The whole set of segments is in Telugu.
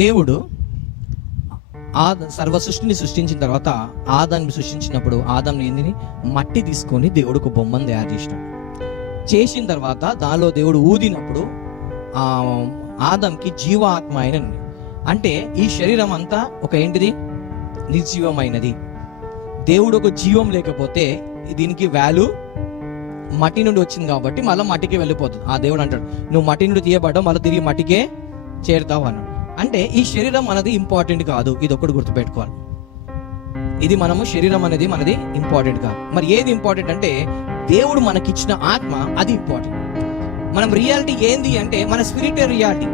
దేవుడు సర్వ సృష్టిని సృష్టించిన తర్వాత ఆదాన్ని సృష్టించినప్పుడు ఆదాంని ఏంది మట్టి తీసుకొని దేవుడు ఒక బొమ్మను తయారు చేసిన తర్వాత దానిలో దేవుడు ఊదినప్పుడు ఆదంకి జీవాత్మ అయినది. అంటే ఈ శరీరం అంతా ఒక ఏంటిది నిర్జీవమైనది. దేవుడు ఒక జీవం లేకపోతే దీనికి వాల్యూ మట్టి నుండి వచ్చింది కాబట్టి మళ్ళీ మట్టికి వెళ్ళిపోతుంది. ఆ దేవుడు అంటాడు, నువ్వు మట్టి నుండి తీయబడ్డావు, మళ్ళీ తిరిగి మట్టికే చేరుతావు అన్నాడు. అంటే ఈ శరీరం అనేది ఇంపార్టెంట్ కాదు, ఇది ఒకటి గుర్తుపెట్టుకోవాలి. ఇది శరీరం అనేది మనది ఇంపార్టెంట్ కాదు. మరి ఏది ఇంపార్టెంట్ అంటే దేవుడు మనకిచ్చిన ఆత్మ, అది ఇంపార్టెంట్. మనం రియాలిటీ ఏంది అంటే మన స్పిరిట్ రియాలిటీ.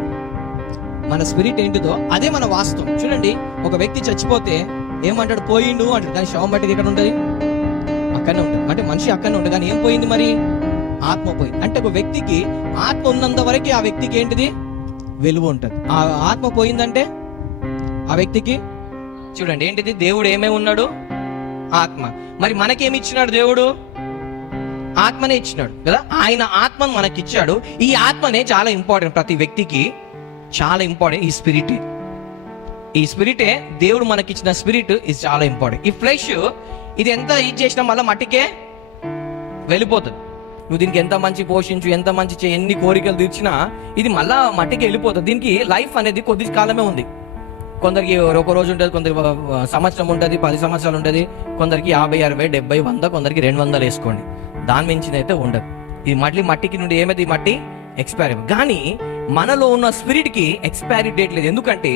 మన స్పిరిట్ ఏంటిదో అదే మన వాస్తవం. చూడండి, ఒక వ్యక్తి చచ్చిపోతే ఏమంటాడు, పోయిండు అంటాడు, కానీ శవం బట్టి ఎక్కడ ఉంటుంది, అక్కడనే ఉంటుంది. అంటే మనిషి అక్కడనే ఉంటుంది, కానీ ఏం పోయింది, మరి ఆత్మ పోయింది. అంటే ఒక వ్యక్తికి ఆత్మ ఉన్నంత వరకు ఆ వ్యక్తికి ఏంటిది వెలుగు ఉంటుంది. ఆ ఆత్మ పోయిందంటే ఆ వ్యక్తికి చూడండి ఏంటిది, దేవుడు ఏమేమి ఉన్నాడు, ఆత్మ. మరి మనకేమి ఇచ్చినాడు దేవుడు, ఆత్మనే ఇచ్చినాడు కదా. ఆయన ఆత్మను మనకిచ్చాడు. ఈ ఆత్మనే చాలా ఇంపార్టెంట్, ప్రతి వ్యక్తికి చాలా ఇంపార్టెంట్. ఈ స్పిరిటే దేవుడు మనకిచ్చిన స్పిరిట్ ఇది చాలా ఇంపార్టెంట్. ఈ ఫ్లెష్ ఇది ఎంత ఇది చేసినా మళ్ళీ మట్టికే వెళ్ళిపోతుంది. నువ్వు దీనికి ఎంత మంచి పోషించు, ఎంత మంచి ఎన్ని కోరికలు తీర్చినా ఇది మళ్ళా మట్టికి వెళ్ళిపోతుంది. దీనికి లైఫ్ అనేది కొద్ది కాలమే ఉంది. కొందరికి ఒక రోజు ఉంటుంది, కొందరికి సంవత్సరం ఉంటుంది, 10 సంవత్సరాలు ఉంటుంది, కొందరికి 50, 60, 70, 100, కొందరికి 200 వేసుకోండి. దాని మించినైతే ఉండదు. ఇది మట్టికి నుండి ఏమైంది, మట్టి ఎక్స్పైరీ. కానీ మనలో ఉన్న స్పిరిట్కి ఎక్స్పైరీ డేట్ లేదు. ఎందుకంటే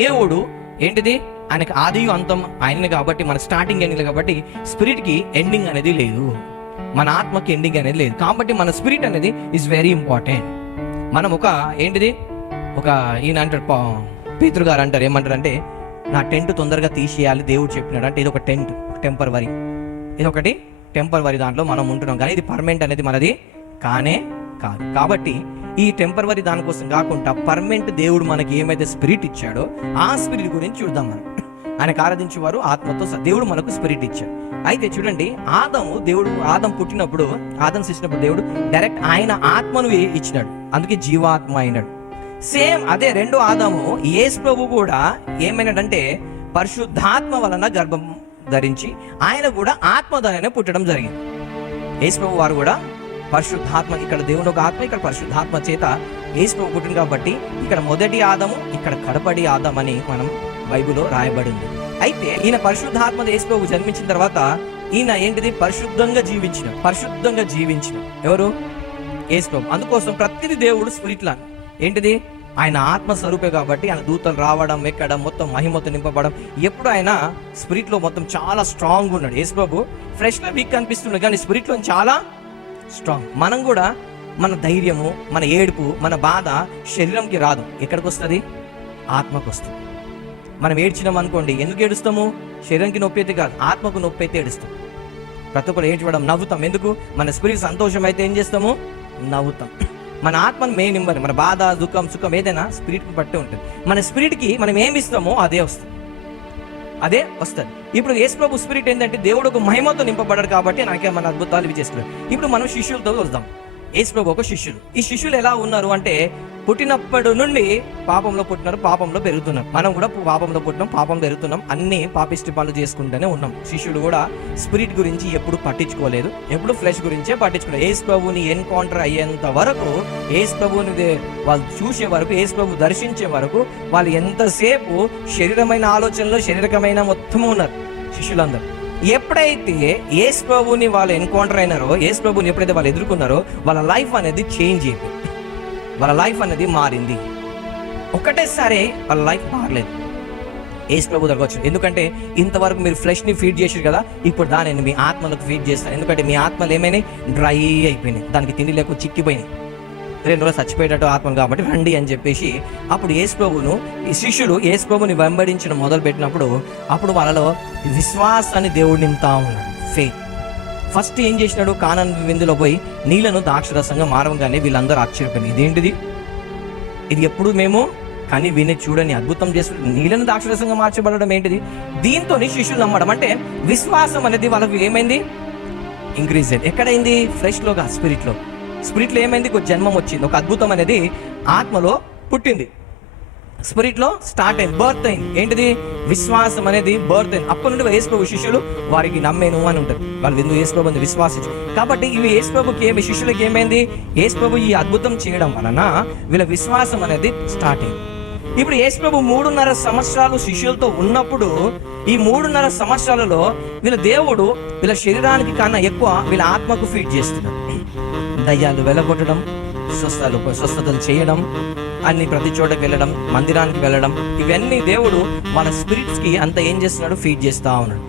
దేవుడు ఏంటిది, ఆయనకి ఆది అంతం ఆయననే కాబట్టి, మన స్టార్టింగ్ ఎండింగ్ కాబట్టి స్పిరిట్కి ఎండింగ్ అనేది లేదు, మన ఆత్మకి ఎండింగ్ అనేది లేదు. కాబట్టి మన స్పిరిట్ అనేది ఈజ్ వెరీ ఇంపార్టెంట్. మనం ఒక ఏంటిది, ఒక ఈయన అంటారు, పేతురు గారు అంటారు, ఏమంటారు అంటే, నా టెంట్ తొందరగా తీసేయాలి దేవుడు చెప్పినాడు. అంటే ఇది ఒక టెంట్, టెంపరవరీ, ఇది ఒకటి టెంపరవరీ, దాంట్లో మనం ఉంటున్నాం. కానీ ఇది పర్మనెంట్ అనేది మనది కానే కాదు. కాబట్టి ఈ టెంపరవరీ దానికోసం కాకుండా పర్మనెంట్ దేవుడు మనకి ఏమైతే స్పిరిట్ ఇచ్చాడో ఆ స్పిరిట్ గురించి చూద్దాం. మనం ఆయనకు ఆరాధించేవారు ఆత్మతో దేవుడు మనకు స్పిరిట్ ఇచ్చాడు. అయితే చూడండి, ఆదం పుట్టినప్పుడు, ఆదం చేసినప్పుడు దేవుడు డైరెక్ట్ ఆయన ఆత్మను ఇచ్చినాడు, అందుకే జీవాత్మ అయినాడు. సేమ్ అదే రెండో ఆదాము యేసు ప్రభు కూడా ఏమైనాడంటే పరిశుద్ధాత్మ వలన గర్భం ధరించి ఆయన కూడా ఆత్మ ద్వారానే పుట్టడం జరిగింది. యేసు ప్రభు వారు కూడా పరిశుద్ధాత్మ, ఇక్కడ దేవుని ఒక ఆత్మ, ఇక్కడ పరిశుద్ధాత్మ చేత యేసు ప్రభు పుట్టింది. కాబట్టి ఇక్కడ మొదటి ఆదాము, ఇక్కడ కడపడి ఆదాం అని మనం బైబిల్లో రాయబడింది. అయితే ఈయన పరిశుద్ధాత్మ యేసు ప్రభు జన్మించిన తర్వాత ఈయన ఏంటిది, పరిశుద్ధంగా జీవించిన ఎవరు, యేసు ప్రభు. అందుకోసం ప్రతిదీ దేవుడు స్పిరిట్ లా ఏంటిది, ఆయన ఆత్మ స్వరూపే కాబట్టి ఆయన దూతలు రావడం, ఎక్కడం, మొత్తం మహిమతో నింపబడం, ఎప్పుడు ఆయన స్పిరిట్ లో మొత్తం చాలా స్ట్రాంగ్ ఉన్నాడు. యేసు ప్రభు ఫ్రెష్ గా వీక్ కనిపిస్తున్నాడు, కానీ స్పిరిట్ లో చాలా స్ట్రాంగ్. మనం కూడా మన ధైర్యము, మన ఏడుపు, మన బాధ శరీరంకి రాదు, ఎక్కడికి వస్తుంది, ఆత్మకు వస్తుంది. మనం ఏడ్చినాం అనుకోండి, ఎందుకు ఏడుస్తాము, శరీరానికి నొప్పి అయితే కాదు, ఆత్మకు నొప్పి అయితే ఏడుస్తాం. ప్రతి ఒక్కరు ఏడ్చడం, నవ్వుతాం. ఎందుకు, మన స్పిరిట్ సంతోషం అయితే ఏం చేస్తాము, నవ్వుతాం. మన ఆత్మను మెయిన్ ఇవ్వాలి. మన బాధ, దుఃఖం, సుఖం ఏదైనా స్పిరిట్కి బట్టే ఉంటుంది. మన స్పిరిట్కి మనం ఏమి ఇస్తామో అదే వస్తుంది. ఇప్పుడు యేసు ప్రభు స్పిరిట్ ఏంటంటే దేవుడు ఒక మహిమతో నింపబడ్డాడు కాబట్టి నాకే మన అద్భుతాలు ఇవి చేస్తున్నాడు. ఇప్పుడు మనం శిష్యులతో వద్దాం. యేసు ప్రభు ఒక శిష్యులు. ఈ శిష్యులు ఎలా ఉన్నారు అంటే, పుట్టినప్పటి నుండి పాపంలో పుట్టినారు, పాపంలో పెరుగుతున్నారు. మనం కూడా పాపంలో పుట్టినాం, పాపం పెరుగుతున్నాం, అన్ని పాపిష్టి పనులు చేసుకుంటూనే ఉన్నాం. శిష్యులు కూడా స్పిరిట్ గురించి ఎప్పుడు పట్టించుకోలేదు, ఎప్పుడు ఫ్లెష్ గురించే పట్టించుకోలేదు. యేసు ప్రభుని ఎన్కౌంటర్ అయ్యేంత వరకు, యేసు ప్రభుని వాళ్ళు చూసే వరకు, యేసు ప్రభు దర్శించే వరకు వాళ్ళు ఎంతసేపు శరీరమైన ఆలోచనలో, శారీరకమైన మొత్తము ఉన్నారు శిష్యులందరూ. ఎప్పుడైతే యేసు ప్రభుని వాళ్ళు ఎన్కౌంటర్ అయినారో, యేసు ప్రభుని ఎప్పుడైతే వాళ్ళు ఎదుర్కొన్నారో, వాళ్ళ లైఫ్ అనేది చేంజ్ అయిపోయింది, వాళ్ళ లైఫ్ అనేది మారింది. ఒకటేసారి వాళ్ళ లైఫ్ మారలేదు. యేసు ప్రభు దగ్గరకు వచ్చింది. ఎందుకంటే ఇంతవరకు మీరు ఫ్లెష్ని ఫీడ్ చేసారు కదా, ఇప్పుడు దానిని మీ ఆత్మలకు ఫీడ్ చేస్తారు. ఎందుకంటే మీ ఆత్మలు ఏమైనాయి, డ్రై అయిపోయినాయి, దానికి తిండి లేక చిక్కిపోయినాయి, 2 రోజులు చచ్చిపోయేటట్టు ఆత్మలు కాబట్టి రండి అని చెప్పేసి అప్పుడు యేసు ప్రభును, ఈ శిష్యులు యేసు ప్రభుని వెంబడించడం మొదలు పెట్టినప్పుడు అప్పుడు వాళ్ళలో విశ్వాసాన్ని దేవుడు నింపుతా ఉన్నాడు, ఫెయిత్. ఫస్ట్ ఏం చేసినాడు, కానాన్ విందులో పోయి నీళ్లను ద్రాక్షరసంగా మారవగానే వీళ్ళందరూ ఆశ్చర్యపోయింది. ఇదేంటిది, ఇది ఎప్పుడు మేము కానీ విని చూడని అద్భుతం చేస్తుంది, నీళ్లను ద్రాక్షరసంగా మార్చబడడం ఏంటిది. దీంతో శిష్యులు నమ్మడం, అంటే విశ్వాసం అనేది వాళ్ళకి ఏమైంది, ఇంక్రీజ్ అయింది. ఎక్కడైంది, ఫ్లెష్లోగా, స్పిరిట్లో ఏమైంది, ఒక జన్మం వచ్చింది, ఒక అద్భుతం అనేది ఆత్మలో పుట్టింది. స్పిరిట్లో స్టార్ట్ అయింది, బర్త్ అయింది. ఏంటిది? విశ్వాసం అనేది బర్త్ అయింది. అప్పటి నుండి యేసుప్రభు శిష్యులు వారికి నమ్మేను అని ఉంటుంది. వాళ్ళు ఎందుకు యేసుప్రభుని విశ్వాసించు. కాబట్టి ఇవి యేసుప్రభుకి శిష్యులకి ఏమైంది? యేసుప్రభు ఈ అద్భుతం చేయడం వలన వీళ్ళ విశ్వాసం అనేది స్టార్ట్ అయింది. ఇప్పుడు యేసుప్రభు 3.5 సంవత్సరాలు శిష్యులతో ఉన్నప్పుడు ఈ 3.5 సంవత్సరాలలో వీళ్ళ దేవుడు వీళ్ళ శరీరానికి కన్నా ఎక్కువ వీళ్ళ ఆత్మకు ఫీడ్ చేస్తున్నాడు. దయ్యాలు వెలగొట్టడం, స్వస్థతలు చేయడం, అన్ని ప్రతి చోటకి వెళ్ళడం, మందిరానికి వెళ్ళడం, ఇవన్నీ దేవుడు మన స్పిరిట్స్ కి అంత ఏం చేస్తున్నాడు? ఫీడ్ చేస్తా ఉన్నాడు.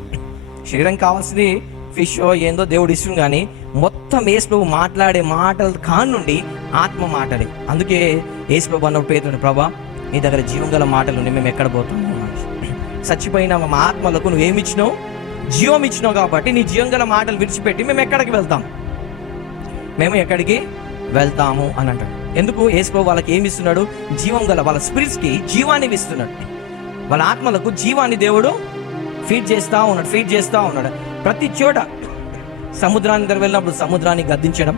శరీరం కావాల్సింది ఫిష్ ఏందో దేవుడు ఇస్తుంది, కానీ మొత్తం యేసుప్రభు మాట్లాడే మాటల కానుండి ఆత్మ మాట్లాడే. అందుకే యేసుప్రభు అన్నప్పుడు పేతుడు, ప్రభా నీ దగ్గర జీవం గల మాటలు మేము ఎక్కడ పోతాము? చచ్చిపోయిన మా ఆత్మలకు నువ్వు ఏమి ఇచ్చినావు? జీవం ఇచ్చినావు. కాబట్టి నీ జీవం గల మాటలు విడిచిపెట్టి మేము ఎక్కడికి వెళ్తాము అని అంటాడు. ఎందుకు? యేసుప్రభు వాళ్ళకి ఏమి ఇస్తున్నాడు? జీవం గల వాళ్ళ స్పిరిట్స్ కి జీవాన్ని ఇస్తున్నాడు. వాళ్ళ ఆత్మలకు జీవాన్ని దేవుడు ఫీడ్ చేస్తా ఉన్నాడు. ప్రతి చోట సముద్రాన్ని దగ్గర వెళ్ళినప్పుడు సముద్రాన్ని గద్దించడం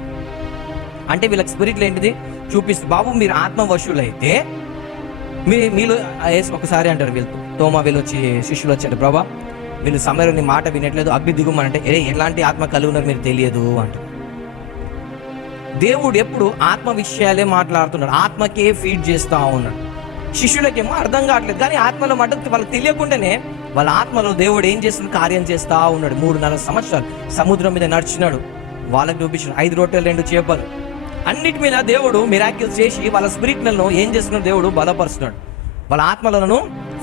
అంటే వీళ్ళకి స్పిరిట్లు ఏంటిది చూపిస్తుంది. బాబు మీరు ఆత్మ వశులైతే మీలో ఒకసారి అంటారు వీళ్ళు వచ్చి శిష్యులు వచ్చారు, ప్రభా వీళ్ళు సమయంలో మాట వినట్లేదు, అగ్ని దిగుమనంటే ఎలాంటి ఆత్మ కలిగి ఉన్నారు మీరు తెలియదు అంటారు. దేవుడు ఎప్పుడు ఆత్మ విషయాలే మాట్లాడుతున్నాడు, ఆత్మకే ఫీడ్ చేస్తా ఉన్నాడు. శిష్యులకేమో అర్థం కావట్లేదు, కానీ ఆత్మలో మాట వాళ్ళకి తెలియకుండానే వాళ్ళ ఆత్మలో దేవుడు ఏం చేస్తున్నాడు? కార్యం చేస్తా ఉన్నాడు. 3.5 సంవత్సరాలు సముద్రం మీద నడిచినాడు. వాళ్ళకి చూపించాడు 5 రొట్టెలు 2 చేపలు. అన్నిటి మీద దేవుడు మిరాకిల్స్ చేసి వాళ్ళ స్పిరిట్లను ఏం చేస్తున్నాడు? దేవుడు బలపరుస్తున్నాడు. వాళ్ళ ఆత్మలను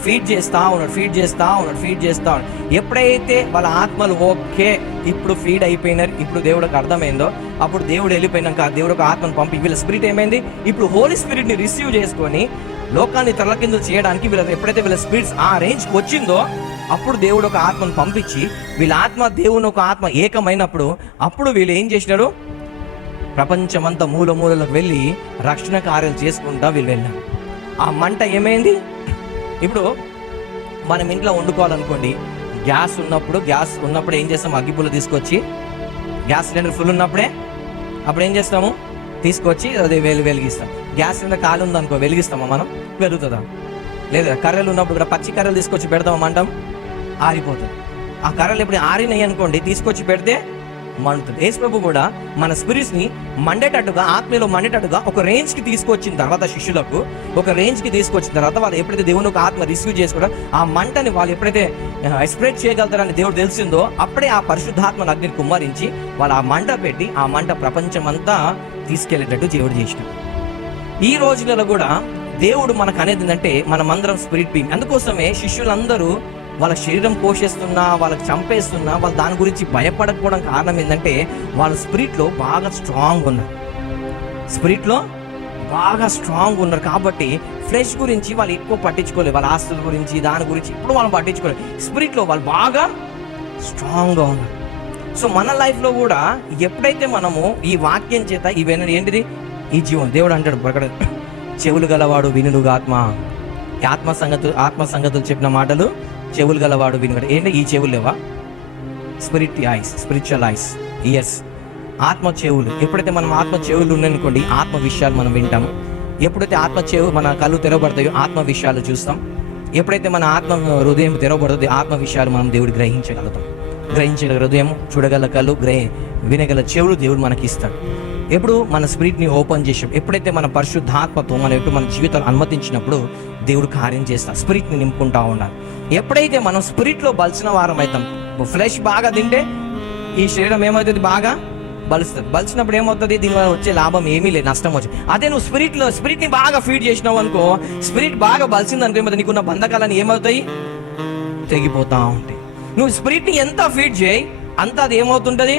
ఫీడ్ చేస్తా ఉన్నాడు. ఎప్పుడైతే వాళ్ళ ఆత్మలు ఓకే ఇప్పుడు ఫీడ్ అయిపోయినారు, ఇప్పుడు దేవుడికి అర్థమైందో, అప్పుడు దేవుడు వెళ్ళిపోయినాక దేవుడు ఒక ఆత్మను పంపి వీళ్ళ స్పిరిట్ ఏమైంది? ఇప్పుడు హోలీ స్పిరిట్ ని రిసీవ్ చేసుకొని లోకాన్ని తలకిందులు చేయడానికి ఎప్పుడైతే వీళ్ళ స్పిరిట్స్ ఆ రేంజ్కి వచ్చిందో అప్పుడు దేవుడు ఒక ఆత్మను పంపించి వీళ్ళ ఆత్మ దేవుని ఒక ఆత్మ ఏకమైనప్పుడు అప్పుడు వీళ్ళు ఏం చేసినారు? ప్రపంచమంతా మూలలకు వెళ్ళి రక్షణ కార్యాలు చేసుకుంటా వీళ్ళు వెళ్ళారు. ఆ మంట ఏమైంది? ఇప్పుడు మనం ఇంట్లో వండుకోవాలనుకోండి, గ్యాస్ ఉన్నప్పుడు ఏం చేస్తాం? అగ్గిపుల్ల తీసుకొచ్చి గ్యాస్ సిలిండర్ ఫుల్ ఉన్నప్పుడే అప్పుడు ఏం చేస్తాము? తీసుకొచ్చి అది వెలిగిస్తాం. గ్యాస్ సిలిండర్ కాలు ఉందనుకో, వెలిగిస్తామా మనం? వెలుగుతుందా? లేదా? కర్రలు ఉన్నప్పుడు కూడా పచ్చి కర్రలు తీసుకొచ్చి పెడతాం, మంటం ఆరిపోతుంది. ఆ కర్రలు ఎప్పుడు ఆరినాయి అనుకోండి, తీసుకొచ్చి పెడితే మండుతుంది. యేసుప్రభు కూడా మన స్పిరిట్స్ ని మండేటట్టుగా, ఆత్మలో మండేటట్టుగా ఒక రేంజ్ కి తీసుకొచ్చిన తర్వాత, శిష్యులకు ఒక రేంజ్ కి తీసుకొచ్చిన తర్వాత వాళ్ళు ఎప్పుడైతే దేవుని ఒక ఆత్మ రిసీవ్ చేసుకోవడం, ఆ మంటని వాళ్ళు ఎప్పుడైతే ఎక్స్ప్రెస్ చేయగలుగుతారని దేవుడు తెలిసిందో అప్పుడే ఆ పరిశుద్ధాత్మను అగ్నిని కుమ్మరించి వాళ్ళు ఆ మంట పెట్టి ఆ మంట ప్రపంచం అంతా తీసుకెళ్లేటట్టు దేవుడు చేసినాడు. ఈ రోజులలో కూడా దేవుడు మనకు అనేది ఏంటంటే మనమందరం స్పిరిట్ బీయింగ్. అందుకోసమే శిష్యులందరూ వాళ్ళ శరీరం పోషిస్తున్నా, వాళ్ళకి చంపేస్తున్నా, వాళ్ళు దాని గురించి భయపడకపోవడం కారణం ఏంటంటే వాళ్ళ స్పిరిట్లో బాగా స్ట్రాంగ్ ఉన్నారు. కాబట్టి ఫ్లెష్ గురించి వాళ్ళు ఎక్కువ పట్టించుకోలేదు. వాళ్ళ ఆస్తుల గురించి, దాని గురించి ఇప్పుడు వాళ్ళు పట్టించుకోలేదు. స్పిరిట్లో వాళ్ళు బాగా స్ట్రాంగ్గా ఉన్నారు. సో మన లైఫ్లో కూడా ఎప్పుడైతే మనము ఈ వాక్యం చేత ఇవన్నీ ఏంటిది? ఈ జీవం. దేవుడు అంటాడు ప్రకటన, చెవులు గలవాడు వినుడుగా ఆత్మ సంగతులు చెప్పిన మాటలు చెవులు గలవాడు వినుడు. ఏంటి ఈ చెవులు లేవా? స్పిరిచువల్ ఐస్, ఇయర్స్, ఆత్మ చెవులు. ఎప్పుడైతే మనం ఆత్మ చెవులు ఉన్నాయనుకోండి, ఆత్మ విషయాలు మనం వింటాము. ఎప్పుడైతే మన కళ్ళు తెరవబడతాయో ఆత్మ విషయాలు చూస్తాం. ఎప్పుడైతే మన ఆత్మ హృదయం తెరవబడుతుందో ఆత్మ విషయాలు మనం దేవుడు గ్రహించగల హృదయం, చూడగల కళ్ళు, వినగల చెవులు దేవుడు మనకి ఇస్తాడు. ఎప్పుడు మన స్పిరిట్ని ఓపెన్ చేసాం, ఎప్పుడైతే మన పరిశుద్ధాత్మతో మన జీవితాలు అనుమతించినప్పుడు దేవుడు కార్యం చేస్తాడు. స్పిరిట్ని నింపుకుంటా ఉండాలి. ఎప్పుడైతే మనం స్పిరిట్లో బలిసిన వారం అవుతాం, ఫ్లెష్ బాగా తింటే ఈ శరీరం ఏమవుతుంది? బాగా బలిసినప్పుడు ఏమవుతుంది? దీనివల్ల వచ్చే లాభం ఏమీ లేదు, నష్టం వచ్చింది. అదే నువ్వు స్పిరిట్ని బాగా ఫీడ్ చేసినావు అనుకో, స్పిరిట్ బాగా బలిసింది అనుకో, ఏమవుతుంది? నీకున్న బంధకాలని ఏమవుతాయి? తెగిపోతా ఉంటాయి. నువ్వు స్పిరిట్ని ఎంత ఫీడ్ చేయి అంత అది ఏమవుతుంటుంది?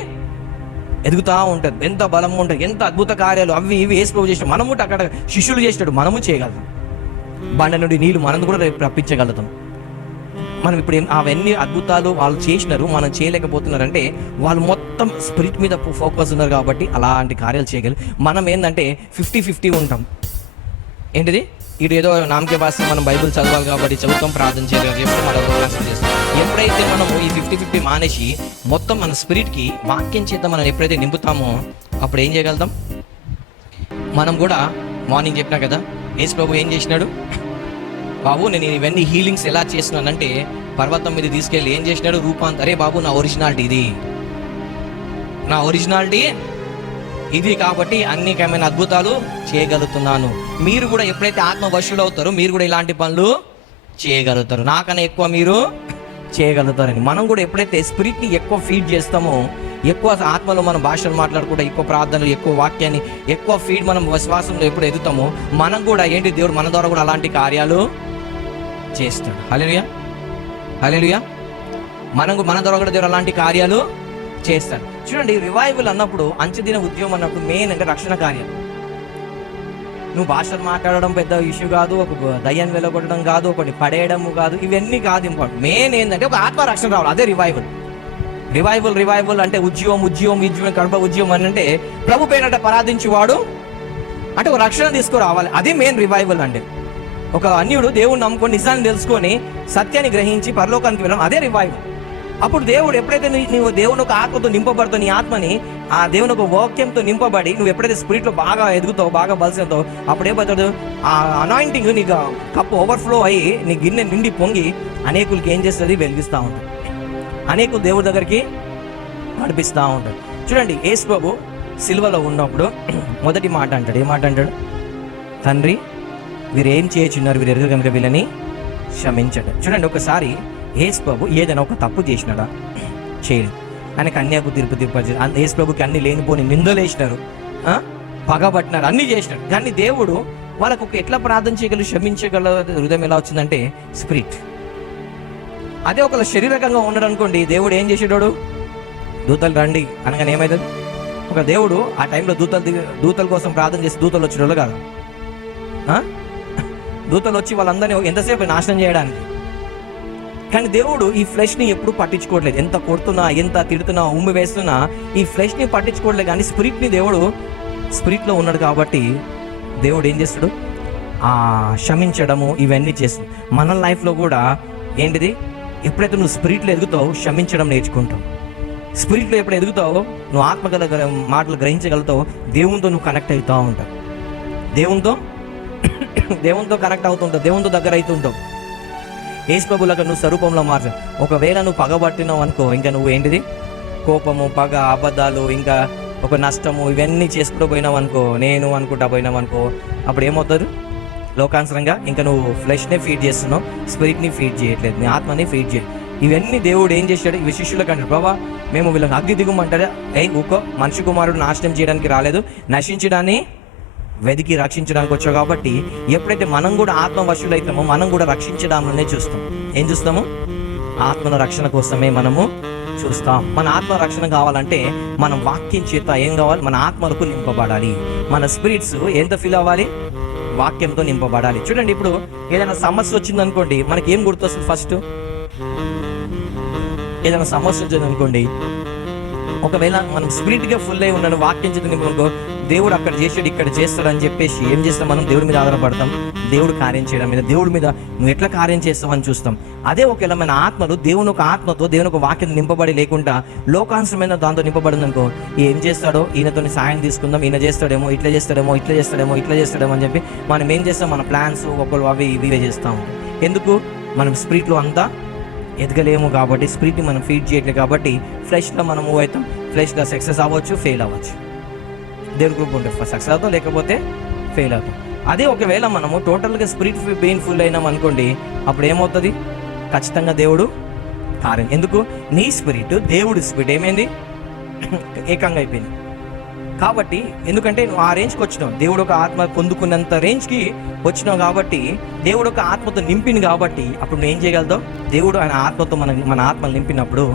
ఎదుగుతూ ఉంటుంది. ఎంత బలం ఉంటుంది, ఎంత అద్భుత కార్యాలు అవి ఇవి యేసుప్రభు చేసినాడు. మనము అక్కడ శిష్యులు చేసినాడు, మనము చేయగలుగుతాం. బండ నుండి నీళ్లు మనం కూడా రేపు రప్పించగలుగుతాం. మనం ఇప్పుడు అవన్నీ అద్భుతాలు వాళ్ళు చేసినారు, మనం చేయలేకపోతున్నారంటే వాళ్ళు మొత్తం స్పిరిట్ మీద ఫోకస్ ఉన్నారు కాబట్టి అలాంటి కార్యాలు చేయగలి. మనం ఏంటంటే 50-50 ఉంటాం. ఏంటిది? ఇటు ఏదో నామకే భాష మనం బైబిల్ చదవాలి కాబట్టి చదువుతాం, ప్రార్థన చేయగలిగే చేస్తాం. ఎప్పుడైతే మనము ఈ 50-50 మానేసి మొత్తం మన స్పిరిట్కి వాక్యం చేత మనం ఎప్పుడైతే నింపుతామో అప్పుడు ఏం చేయగలుగుతాం? మనం కూడా మార్నింగ్ చెప్పినా కదా, యేసు ప్రభు ఏం చేసినాడు? బాబు నేను ఇవన్నీ హీలింగ్స్ ఎలా చేస్తున్నానంటే పర్వతం మీద తీసుకెళ్ళి ఏం చేసినాడు అరే బాబు నా ఒరిజినాలిటీ ఇది కాబట్టి అన్నికమైన అద్భుతాలు చేయగలుగుతున్నాను. మీరు కూడా ఎప్పుడైతే ఆత్మ వశులు అవుతారో మీరు కూడా ఇలాంటి పనులు చేయగలుగుతారు, నాకన్నా ఎక్కువ మీరు చేయగలుగుతారని. మనం కూడా ఎప్పుడైతే స్పిరిట్ని ఎక్కువ ఫీడ్ చేస్తామో, ఎక్కువ ఆత్మలో మనం భాషలు మాట్లాడుకుంటా, ఎక్కువ ప్రార్థనలు, ఎక్కువ వాక్యాన్ని, ఎక్కువ ఫీడ్ మనం విశ్వాసంలో ఎప్పుడు ఎదుగుతామో మనం కూడా దేవుడు మన ద్వారా కూడా అలాంటి కార్యాలు చేస్తాడు. హల్లెలూయా. మన ద్వారా కూడా దేవుడు అలాంటి కార్యాలు చేస్తాడు. చూడండి, రివైవల్ అన్నప్పుడు, అంచెదిన ఉద్యమం అన్నప్పుడు మెయిన్ అంటే రక్షణ కార్యం. నువ్వు భాషలు మాట్లాడడం పెద్ద ఇష్యూ కాదు, ఒక దయ్యాన్ని వెలగొట్టడం కాదు, ఒకటి పడేయడము కాదు, ఇవన్నీ కాదు ఇంపార్టెంట్. మెయిన్ ఏంటంటే ఒక ఆత్మ రక్షణ రావాలి. అదే రివైవల్ అంటే ఉద్యమం కడప ఉద్యమం అని అంటే ప్రభు పేరట పరాధించేవాడు అంటే ఒక రక్షణ తీసుకురావాలి. అదే మెయిన్ రివైవల్ అంటే. ఒక అన్యుడు దేవుడిని నమ్ముకొని నిజాన్ని తెలుసుకొని సత్యాన్ని గ్రహించి పరలోకానికి వెళ్ళడం, అదే రివైవల్. అప్పుడు దేవుడు ఎప్పుడైతే నువ్వు దేవుని ఒక ఆత్మతో నింపబడుతావు, నీ ఆత్మని ఆ దేవుని ఒక వాక్యంతో నింపబడి నువ్వు ఎప్పుడైతే స్పిరిట్లో బాగా ఎదుగుతావు, బాగా బలిసేతావు, అప్పుడు ఏమవుతాడు, ఆ అనాయింటింగ్ నీకు కప్పు ఓవర్ఫ్లో అయ్యి నీ గిన్నె నిండి పొంగి అనేకులకి ఏం చేస్తుంది, వెలిగిస్తూ ఉంటుంది, అనేకులు దేవుడి దగ్గరికి నడిపిస్తూ ఉంటాడు. చూడండి, యేసు ప్రభు సిలువలో ఉన్నప్పుడు మొదటి మాట అంటాడు. ఏ మాట అంటాడు? తండ్రి, వీరు ఏం చేయుచున్నారు, వీరు ఎరుగ కనుక వీళ్ళని క్షమించడు. చూడండి, ఒకసారి యేసు ప్రభు ఏదైనా ఒక తప్పు చేసినాడా? చేయలేదు. ఆయనకు అన్యాకు తీర్పు యేసు ప్రభుకి అన్ని లేనిపోని నిందలేసినారు, పగబట్టినారు, అన్ని చేసినారు. కానీ దేవుడు వాళ్ళకు ఎట్లా ప్రార్థన చేయగలరు, క్షమించగల హృదయం ఎలా వచ్చిందంటే స్పిరిట్. అదే ఒకళ్ళు శరీరకంగా ఉండడు అనుకోండి, దేవుడు ఏం చేసేటోడు, దూతలు రండి అనగానే ఏమవుతుంది? ఒక దేవుడు ఆ టైంలో దూతల కోసం ప్రార్థన చేసి దూతలు వచ్చినోళ్ళు కాదు. దూతలు వచ్చి వాళ్ళందరినీ ఎంతసేపు నాశనం చేయడానికి. కానీ దేవుడు ఈ ఫ్లెష్ని ఎప్పుడు పట్టించుకోవట్లేదు. ఎంత కొడుతున్నా, ఎంత తిడుతున్నా, ఉమ్మి వేస్తున్నా ఈ ఫ్లెష్ని పట్టించుకోవట్లేదు. కానీ స్పిరిట్ని దేవుడు స్పిరిట్లో ఉన్నాడు కాబట్టి దేవుడు ఏం చేస్తాడు, క్షమించడము ఇవన్నీ చేస్తుంది. మన లైఫ్లో కూడా ఏంటిది, ఎప్పుడైతే నువ్వు స్పిరిట్లో ఎదుగుతావు క్షమించడం నేర్చుకుంటావు. స్పిరిట్లో ఎప్పుడు ఎదుగుతావో నువ్వు ఆత్మగల మాటలు గ్రహించగలుగుతావు, దేవునితో నువ్వు కనెక్ట్ అవుతూ ఉంటావు, దేవునితో కనెక్ట్ అవుతుంటావు, దేవునితో దగ్గర అవుతుంటావు. యేసు ప్రభువులకు నువ్వు స్వరూపంలో మార్చు. ఒకవేళ నువ్వు పగబట్టినావు అనుకో, ఇంకా నువ్వు ఏంటిది, కోపము, పగ, అబద్ధాలు, ఇంకా ఒక నష్టము ఇవన్నీ చేసుకుంటూ పోయినావు అనుకో, నేను అనుకుంటా పోయినావు అనుకో, అప్పుడు ఏమవుతారు? లోకానుసరంగా ఇంకా నువ్వు ఫ్లెష్నే ఫీడ్ చేస్తున్నావు, స్పిరిట్ని ఫీడ్ చేయట్లేదు, నీ ఆత్మని ఫీడ్ చేయ. ఇవన్నీ దేవుడు ఏం చేశాడు, ఇవి శిష్యులకు అంటాడు, బాబా మేము వీళ్ళకి అగ్గి దిగుమంటాడే, ఊకో, మనిషి కుమారుడు నాశనం చేయడానికి రాలేదు, నశించడాన్ని వెతికి రక్షించడానికి వచ్చావు. కాబట్టి ఎప్పుడైతే మనం కూడా ఆత్మ వశులైతామో మనం కూడా రక్షించడాన్ని చూస్తాం. ఏం చూస్తాము? ఆత్మల రక్షణ కోసమే మనము చూస్తాం. మన ఆత్మ రక్షణ కావాలంటే మనం వాక్యం చేత ఏం కావాలి, మన ఆత్మలకు నింపబడాలి. మన స్పిరిట్స్ ఎంత ఫీల్ అవ్వాలి, వాక్యంతో నింపబడాలి. చూడండి, ఇప్పుడు ఏదైనా సమస్య వచ్చింది అనుకోండి, మనకి ఏం గుర్తొస్తుంది? ఫస్ట్ ఏదైనా సమస్య వచ్చింది అనుకోండి, ఒకవేళ మనం స్పిరిట్గా ఫుల్ అయి ఉన్నాను, వాక్యం చేత నింపుకో, దేవుడు అక్కడ చేసాడు ఇక్కడ చేస్తాడు అని చెప్పేసి ఏం చేస్తాం, మనం దేవుడి మీద ఆధారపడతాం, దేవుడు కార్యం చేయడం మీద, దేవుడి మీద నువ్వు ఎట్లా కార్యం చేస్తావని చూస్తాం. అదే ఒకవేళ మన ఆత్మలు దేవుని ఒక ఆత్మతో దేవుని ఒక వాక్యం నింపబడి లేకుండా లోకాంశమైన దాంతో నింపబడింది అనుకో, ఏం చేస్తాడో ఈయనతో సాయం తీసుకుందాం, ఈయన చేస్తాడేమో, ఇట్లా చేస్తాడేమో అని చెప్పి మనం ఏం చేస్తాం, మన ప్లాన్స్ ఒకళ్ళు అవి ఇవే చేస్తాం. ఎందుకు? మనం స్పిరిట్లో అంతా ఎదగలేము కాబట్టి, స్పిరిట్ని మనం ఫీడ్ చేయట్లేదు కాబట్టి ఫ్లెష్లో మనం మూవ్ అవుతాం. ఫ్లెష్లో సక్సెస్ అవ్వచ్చు, ఫెయిల్ అవ్వచ్చు. దేవుని గ్రూప్ ఉంటే సక్సెస్ అవుతాం, లేకపోతే ఫెయిల్ అవుతాం. అదే ఒకవేళ మనము టోటల్గా స్పిరిట్ పెయిన్ఫుల్ అయినాం అనుకోండి, అప్పుడు ఏమవుతుంది? ఖచ్చితంగా దేవుడు కార్యం. ఎందుకు? నీ స్పిరిట్ దేవుడి స్పిరిట్ ఏమైంది, ఏకంగా అయిపోయింది. కాబట్టి ఎందుకంటే నువ్వు ఆ రేంజ్కి వచ్చినావు, దేవుడు ఒక ఆత్మ పొందుకున్నంత రేంజ్కి వచ్చినావు కాబట్టి, దేవుడు ఒక ఆత్మతో నింపింది కాబట్టి అప్పుడు నువ్వు ఏం చేయగలుగుతావు? దేవుడు ఆయన ఆత్మతో మన ఆత్మలు నింపినప్పుడు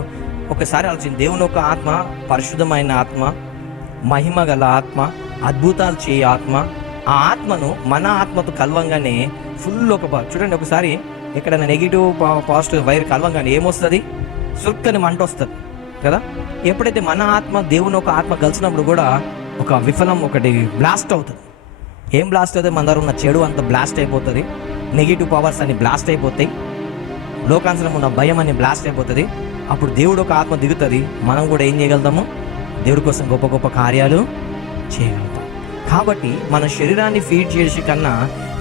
ఒకసారి ఆలోచించి, దేవుని ఒక ఆత్మ పరిశుద్ధమైన ఆత్మ, మహిమ గల ఆత్మ, అద్భుతాలు చేయ ఆత్మ, ఆ ఆత్మను మన ఆత్మతో కలవంగానే ఫుల్ చూడండి, ఒకసారి ఎక్కడైనా నెగిటివ్ పాజిటివ్ వైర్ కలవంగానే ఏమొస్తుంది? సుక్కని మంట వస్తుంది కదా. ఎప్పుడైతే మన ఆత్మ దేవుని ఒక ఆత్మ కలిసినప్పుడు కూడా ఒక విఫలం ఒకటి బ్లాస్ట్ అవుతుంది. ఏం బ్లాస్ట్ అవుతుంది? మన దగ్గర ఉన్న చెడు అంత బ్లాస్ట్ అయిపోతుంది, నెగిటివ్ పవర్స్ అన్ని బ్లాస్ట్ అయిపోతాయి, లోకాంతరం ఉన్న భయం అన్ని బ్లాస్ట్ అయిపోతుంది. అప్పుడు దేవుడు ఒక ఆత్మ దిగుతుంది, మనం కూడా ఏం చేయగలుగుతాము? దేవుడి కోసం గొప్ప గొప్ప కార్యాలు చేయగలుగుతాం. కాబట్టి మన శరీరాన్ని ఫీడ్ చేసే కన్నా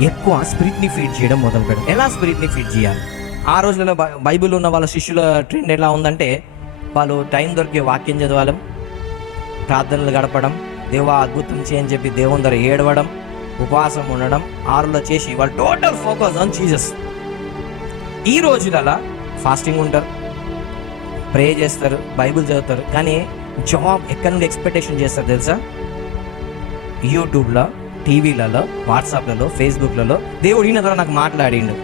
ఎక్కువ స్పిరిట్ని ఫీడ్ చేయడం మొదలు పెట్టడం. ఎలా స్పిరిట్ని ఫీడ్ చేయాలి? ఆ రోజులలో బైబిల్ ఉన్న వాళ్ళ శిష్యుల ట్రెండ్ ఎలా ఉందంటే, వాళ్ళు టైం దొరికే వాక్యం చదవడం, ప్రార్థనలు గడపడం, దేవా అద్భుతం చేయని చెప్పి దేవుని దగ్గర ఏడవడం, ఉపవాసం ఉండడం, ఆరులో చేసి వాళ్ళు టోటల్ ఫోకస్ ఆన్ జీసస్. ఈ రోజులలో ఫాస్టింగ్ ఉంటారు, ప్రే చేస్తారు, బైబిల్ చదువుతారు, కానీ జాబ్ ఎక్కడి నుండి ఎక్స్పెక్టేషన్ చేస్తారు తెలుసా? యూట్యూబ్లో, టీవీలలో, వాట్సాప్లలో, ఫేస్బుక్లలో దేవుడు ఈయన ద్వారా నాకు మాట్లాడిండు.